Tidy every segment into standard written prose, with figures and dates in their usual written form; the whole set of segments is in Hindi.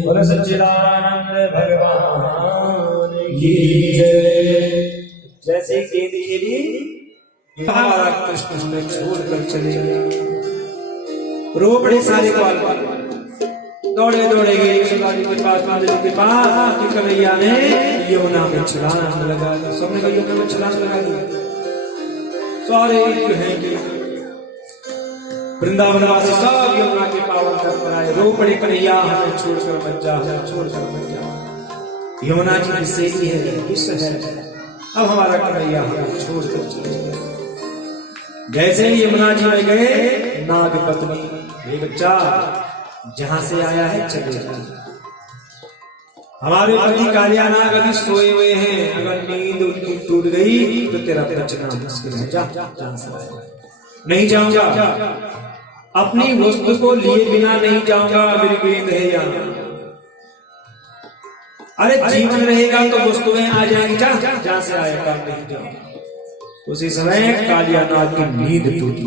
बोलो सच्चिदानंद भगवान की जय। जैसे कि देवी हमारा कृष्ण में छोड़ कर चले गया, रो पड़े सारे ग्वाल दौड़े दौड़े गए यशोदा जी के पास, माता जी के पास कि कन्हैया ने यमुना में छलांग लगा दी। सबने कहा यमुना में छलांग लगा दी। सारे जो है कि वृंदावनवासी सब यमुना के पावन तट पर आए, रो पड़े कन्हैया हमें छोड़कर मत जा, हमें छोड़कर मत जा। यमुना जी की सेवी है, विश्व है, अब हमारा कन्हैया हमें छोड़कर चले गए। जैसे ही यमुना जी में गए, नाग पत्नी हे बच्चा जहां से आया है चले जा। हमारे पति कालिया नाग अभी सोए हुए हैं, अगर नींद उनकी टूट गई तो तेरा बचना मुश्किल है। जा जहां से आया नहीं जाऊंगा, अपनी वस्तु को लिए बिना नहीं जाऊंगा, मेरी गेंद है यहाँ। अरे जीवन रहेगा तो वस्तुएं आ जाएंगी, जा जहां से आया काम नहीं जाऊंगा। उसी समय कालिया नाग की नींद टूटी।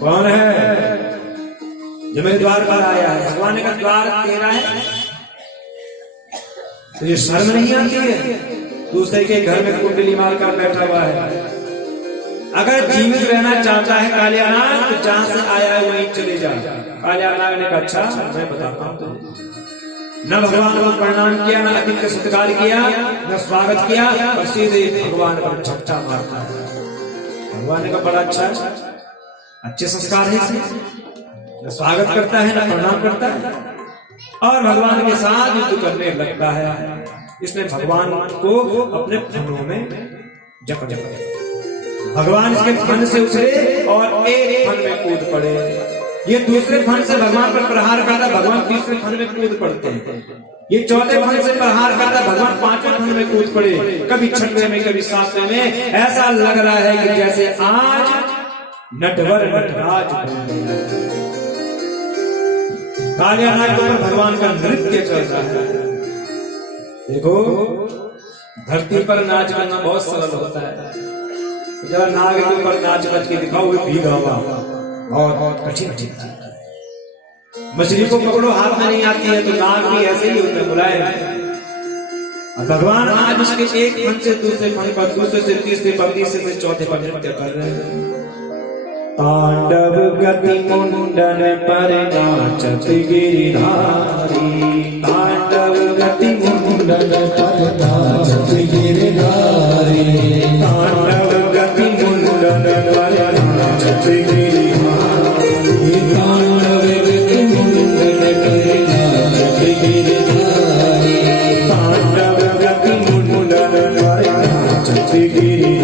कौन है जो मेरे द्वार पर आया है? भगवान का द्वार तेरा है, तुझे शर्म नहीं आती है? दूसरे के घर में कुंडली मार कर बैठा हुआ है। अगर जीवित रहना चाहता है कालिया नाग तो जहां से आया है वहीं चले जा। कालिया नाग ने कहा अच्छा मैं बताता हूं तुझे। न भगवान को प्रणाम किया, न अतिथि का सत्कार किया, न स्वागत किया, और सीधे भगवान पर झपटा मारता है। भगवान का बड़ा अच्छा अच्छे संस्कार है इसमें, न स्वागत करता है न प्रणाम करता है, और भगवान के साथ युद्ध करने लगता है। इसने भगवान को अपने फनों में जकड़ जकड़, भगवान इसके फन से उछले और एक फन में कूद पड़े। ये दूसरे फन से भगवान पर प्रहार करता, भगवान तीसरे फन में कूद पड़ते हैं। ये चौथे फन से प्रहार करता, भगवान पांचवें फन में कूद पड़े, कभी छठवें में कभी सातवें में। ऐसा लग रहा है कि जैसे आज नटवर नटराज बन गया। कालिया नाग पर भगवान का नृत्य चल रहा है। देखो धरती पर नाच करना बहुत सरल होता है, जब नाग के ऊपर नाच करके दिखाओ वो भीगा हुआ बहुत कठिन होता है। मछली को पकड़ो हाथ में नहीं आती है तो नाग भी ऐसे ही होते बुलाए। और भगवान आज उसके एक फन से दूसरे फन पर, दूसरे से तीसरे पर, तीसरे से चौथे पर नृत्य कर रहे हैं। तांडव गति मुंडन पर नाचत गिरिधारी, तांडव गति मुंडन पर नाचत गिरिधारी, तांडव गति मुंडन पर नाचत गिरिधारी, तांडव गति मुंडन पर नाचत गिरिधारी, तांडव गति मुंडन पर नाचत गिरिधारी।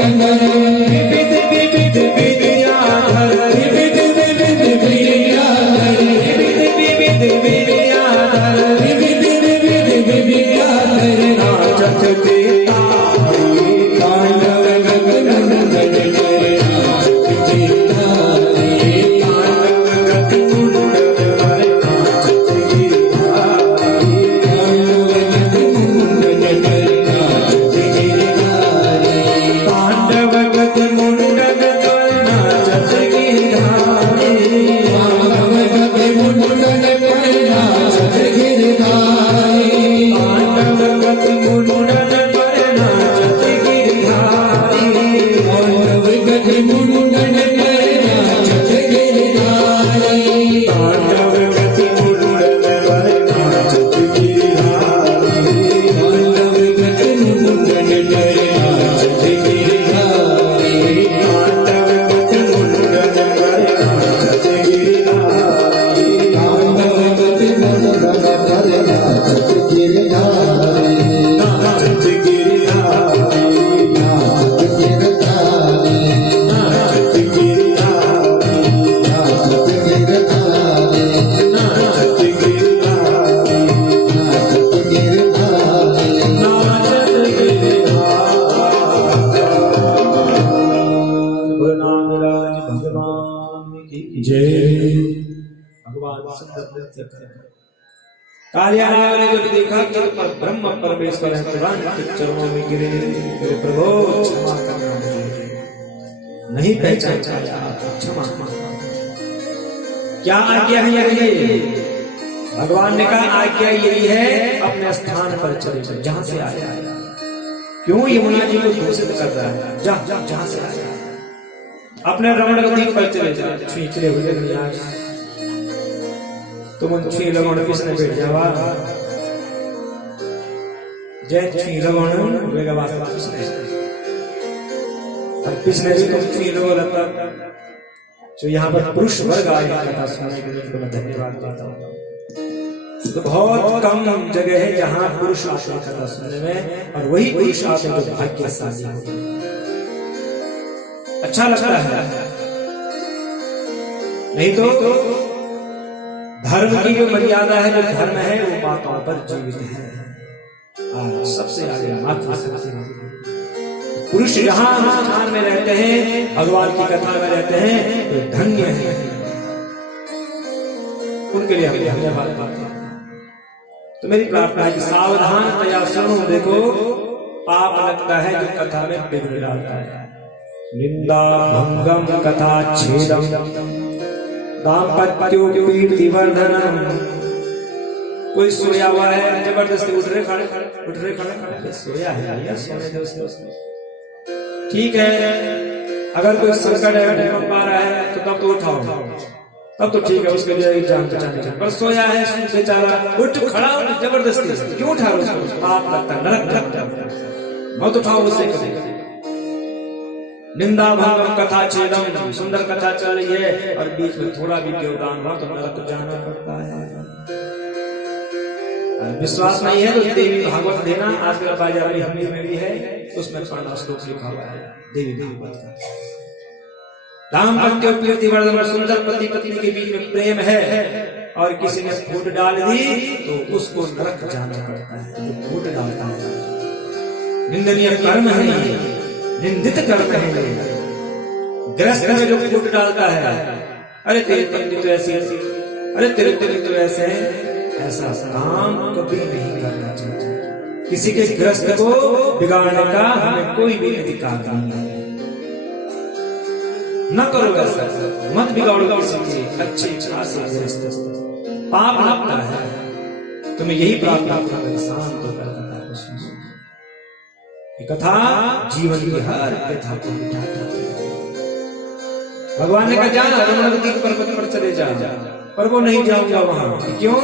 गंधर्व गति मुंडन पर नाचत गिरधारी तांडव गति मुंडन पर नाचत गिरधारी तांडव गति मुंडन पर नाचत गिरधारी तांडव गति मुंडन पर नाचत गिरधारी तांडव गति मुंडन पर नाचत गिरधारी नाचत गिरधारी नाचत गिरधारी नाचत गिरधारी नाचत गिरधारी नाचत गिरधारी नाचत गिरधारी नाचत गिरधारी नागराज भगवान की जय। भगवान सुंदर नृत्य कर रहे हैं। कालियानाग ने जब देखा कि पर ब्रह्म परमेश्वर है तुरंत चरणों में गिरे, मेरे प्रभु क्षमा करना मुझे नहीं पहचान पाया, क्षमा करना। क्या आज्ञा है मेरे लिए? भगवान ने कहा आज्ञा यही है अपने स्थान पर चले जाओ जहां से आया। क्यों यमुना जी को दूषित कर रहा है? जहां से आया अपने रमण गति पर चले जाओ। छींचले हुए न्यास तुम उन छुई लगन किसने बैठ जावा जय छुई लगन वेगा वास्ता किसने और किसने भी तुम छुई लगो लगता जो यहाँ पर पुरुष वर्ग आए कथा सुनने के लिए मैं धन्यवाद देता हूँ। तो बहुत कम जगह है जहाँ पुरुष आते हैं कथा सुनने में और वही पुरुष आते हैं जो भाग्यशाली होते हैं। अच्छा लगता है नहीं तो धर्म की जो मर्यादा है जो धर्म है वो माताओं पर जीवित है। आज सबसे आगे मातृशक्ति पुरुष जहां स्थान में रहते हैं भगवान की कथा में रहते हैं तो धन्य है, उनके लिए हम धन्यवाद देते हैं। तो मेरी प्रार्थना है कि सावधानतया सुनो। देखो पाप लगता है जो कथा में बिगड़ डालता है। निंदा भंगम कथा छेदम दाम्पत्यो कीर्तिवर्धनम। कोई सोया हुआ है जबरदस्ती उठ रहे खड़े सोया है या सोने दो उसको। ठीक है अगर कोई संकट है भूकंप आ रहा है तो तब तो उठाओ, तब तो ठीक है उसके लिए जान बचाने का। पर सोया है बेचारा उठ खड़ा जबरदस्ती क्यों उठा रहे उसको? पाप लगता है, नरक लगता है। मत उठाओ उससे कभी। निंदा भंगम कथा छेदम। सुंदर कथा चल रही है और बीच में थोड़ा भी व्यवधान हुआ तो नरक जाना पड़ता है। विश्वास नहीं है तो देवी भागवत देना, आजकल बाजार में हिंदी में भी है, उसमें पढ़ना श्लोक लिखा हुआ है देवी भागवत का। दाम्पत्य कीर्तिवर्धन। सुंदर पति पत्नी के बीच में प्रेम है और किसी ने फूट डाल दी तो उसको नरक जाना पड़ता है। जो फूट डालता है निंदनीय कर्म है, निंदित कर्म है। ग्रस्त में जो फूट डालता है अरे तेरी पत्नी तो ऐसी, अरे तेरे पति तो ऐसे, ऐसा काम कभी नहीं करना चाहिए। किसी के ग्रस्त को बिगाड़ने का हमें कोई भी अधिकार नहीं है। न करो ऐसा, मत बिगाड़ो किसी की अच्छी इच्छा से ग्रस्त। पाप लगता है। तुम्हें यही प्रार्थना करना शांत होकर कथा को सुनो। कथा जीवन की हर व्यथा को मिटाती है। भगवान ने कहा जा रमणवती पर्वत पर चले जा, पर वो नहीं जाऊंगा वहां। क्यों?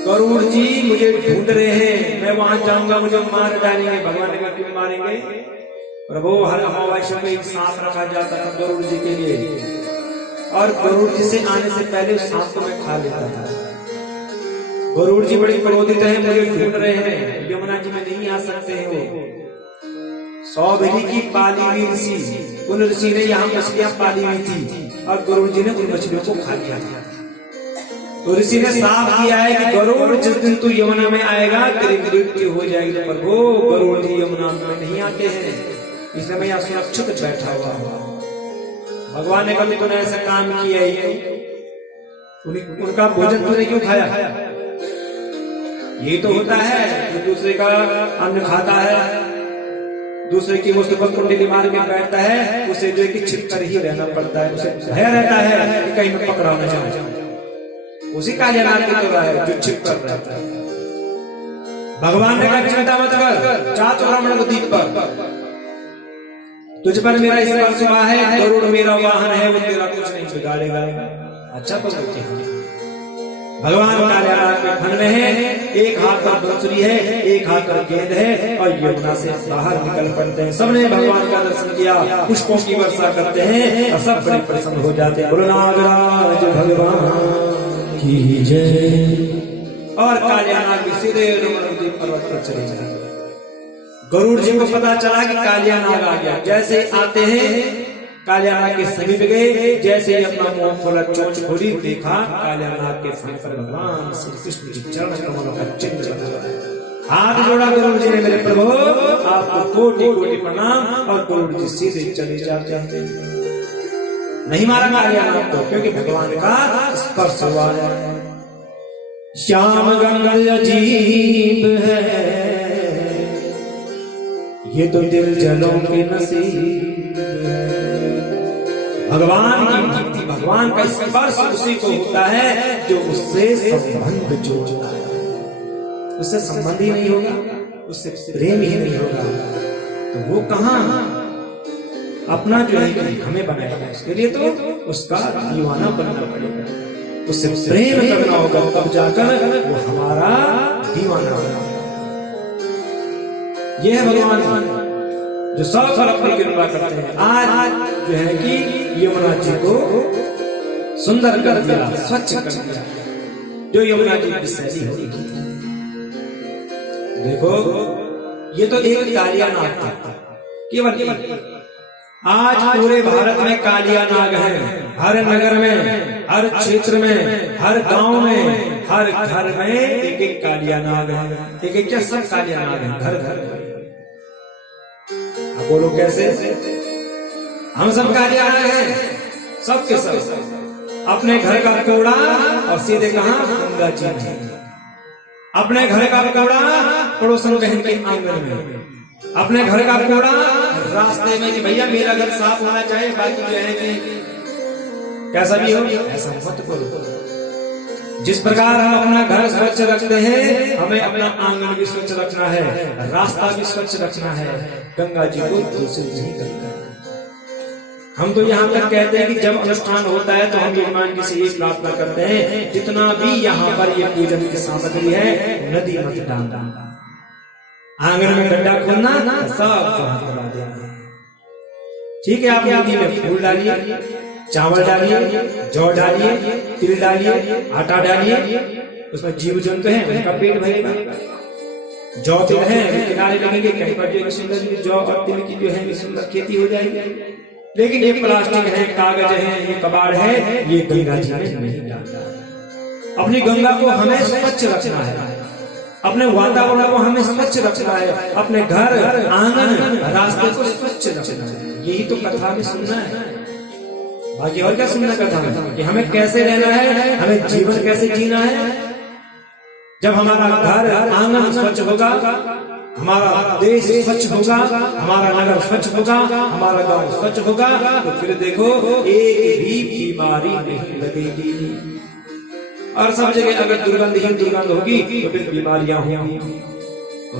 गरुड़ जी मुझे ढूंढ रहे हैं, मैं वहां जाऊंगा मुझे मार डालेंगे। भगवान ने कहा क्यों मारेंगे? प्रभु हर अमावस्या में एक सांप रखा जाता था गरुड़ जी के लिए और गरुड़ जी से आने से पहले उस सांप को मैं खा लेता था। गरुड़ जी बड़ी क्रोधित है, मुझे ढूंढ रहे हैं, यमुना जी में नहीं आ सकते हैं। वो 100 भरी की पाली हुई ऋषि, उन ऋषि ने यहाँ मछलियां पाली हुई थी और गरुड़ जी ने उन मछलियों को खा लिया था। तो ऋषि ने साफ किया है कि गरुड़ जिस दिन तू यमुना में आएगा तेरी मृत्यु हो जाएगी। तो प्रभु गरुड़ जी यमुना में नहीं आते हैं, इसलिए मैं यहाँ सुरक्षित बैठा हुआ हूँ। भगवान ने कभी तूने ऐसा काम किया ही, उनका भोजन तूने क्यों खाया? यही तो होता है जो दूसरे का अन्न खाता है, दूसरे की वस्तु पर कुंडली मार के बैठता है, उसे जो कि छिप कर ही रहना पड़ता है। उसे भय रहता है कि कहीं मैं पकड़ा न जाऊं। उसी कालियानाग की तरह है जो छिप कर रहता है। भगवान ने कहा चिंता मत कर, जा तो रमण द्वीप पर। तुझ पर मेरा स्पर्श हुआ है, गरुड़ मेरा वाहन है, वो तेरा कुछ नहीं बिगाड़ेगा। अच्छा तो बोलते हैं भगवान कालियानाग में खन में है, एक हाथ पर बांसुरी है, एक हाथ पर गेंद है, और यमुना से बाहर निकल पड़ते हैं। सबने भगवान का दर्शन किया, पुष्पों की वर्षा करते हैं और सब बड़े प्रसन्न हो जाते हैं। बोलो नागराज भगवान की जय। और कालियानाग भी सीधे रमणवती पर्वत पर चले जाते। गरुड़ जी को पता चला कि कालियानाग आ गया। जैसे आते हैं कालियानाग के समीप गए, जैसे ही अपना मुंह खोला, चोंच खोली, देखा कालियानाग के फन पर भगवान श्री कृष्ण जी चरण कमलों का चिन्ह बना हुआ है। हाथ जोड़ा गरुड़ जी ने, मेरे प्रभु आपको कोटि कोटि प्रणाम। और गरुड़ जी सीधे चले जाते हैं। नहीं मारा कालियानाग को, क्योंकि भगवान का स्पर्श हुआ है। श्याम गंगा अजीब है, ये तो दिल जलों के नसीब है। भगवान की भक्ति, भगवान का स्पर्श उसी को होता है जो उससे संबंध जोड़ता है। उससे संबंध ही नहीं होगा, उससे प्रेम ही नहीं होगा, तो वो कहां अपना जो है हमें बनाएगा। उसके लिए तो उसका दीवाना बनना पड़ेगा, उससे प्रेम करना होगा, तब जाकर वो हमारा दीवाना होगा। यह है भगवान जो सब पर अपनी कृपा करते हैं। आज जो है कि यमुना जी को सुंदर कर दिया, स्वच्छ कर दिया, जो यमुना जी की शैली होगी। देखो ये तो एक कालियानाग था, केवल आज पूरे भारत में कालियानाग है। हर नगर में, हर क्षेत्र में, हर गांव में, हर घर में एक एक कालियानाग है। एक एक क्या सब कालियानाग है, घर घर। बोलो कैसे? हम सब कालियानाग हैं, सबके सब। अपने घर का कूड़ा और सीधे कहां? गंगा जी में। अपने घर का कूड़ा पड़ोसन बहन के आंगन में। अपने घर का कूड़ा रास्ते में कि भैया मेरा घर साफ होना चाहिए, बाकी जो है कि कैसा भी हो, ऐसा मत करो। जिस प्रकार हम अपना घर स्वच्छ रखते हैं, हमें अपना आंगन भी स्वच्छ रखना है, रास्ता भी स्वच्छ रखना है। गंगा जी को दूषित नहीं करना। हम तो यहाँ तक कहते हैं कि जब अनुष्ठान होता है तो हम भगवान जी से ये प्रार्थना करते हैं, जितना भी यहाँ पर ये पूजन की सामग्री है, नदी मत डालना। आंगन में गड्ढा खोलना, सब वहां दबा देना। ठीक है, आप नदी में फूल डालिए, चावल डालिए, जौ डालिए, तिल डालिए, आटा डालिए, उसमें जीव जंतु हैं, उनका पेट भरेगा। जौ तिल है, किनारे लगेंगे, कहीं पर जो सुंदर जौ और तिल की जो है सुंदर खेती हो जाएगी। लेकिन ये प्लास्टिक है, कागज है, ये कबाड़ है, ये गंगा जी में नहीं डालना। अपनी गंगा को हमें स्वच्छ रखना है, अपने वातावरण को हमें स्वच्छ रखना है, अपने घर, आंगन, रास्ते को स्वच्छ रखना है। यही तो कथा में सुनना है, बाकी और क्या सुनना कथा में? कि हमें कैसे रहना है, हमें जीवन कैसे जीना है। जब हमारा घर, आंगन स्वच्छ होगा, हमारा देश स्वच्छ होगा, हमारा नगर स्वच्छ होगा, हमारा गांव स्वच्छ होगा, तो फिर देखो एक भी बीमारी नहीं लगेगी। और सब जगह अगर दुर्गंध ही दुर्गंध होगी तो फिर बीमारियां होंगी,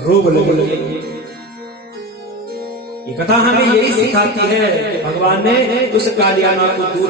रोग लगेंगे। ये कथा हमें यही सिखाती है कि भगवान ने उस कालियानाग को दूर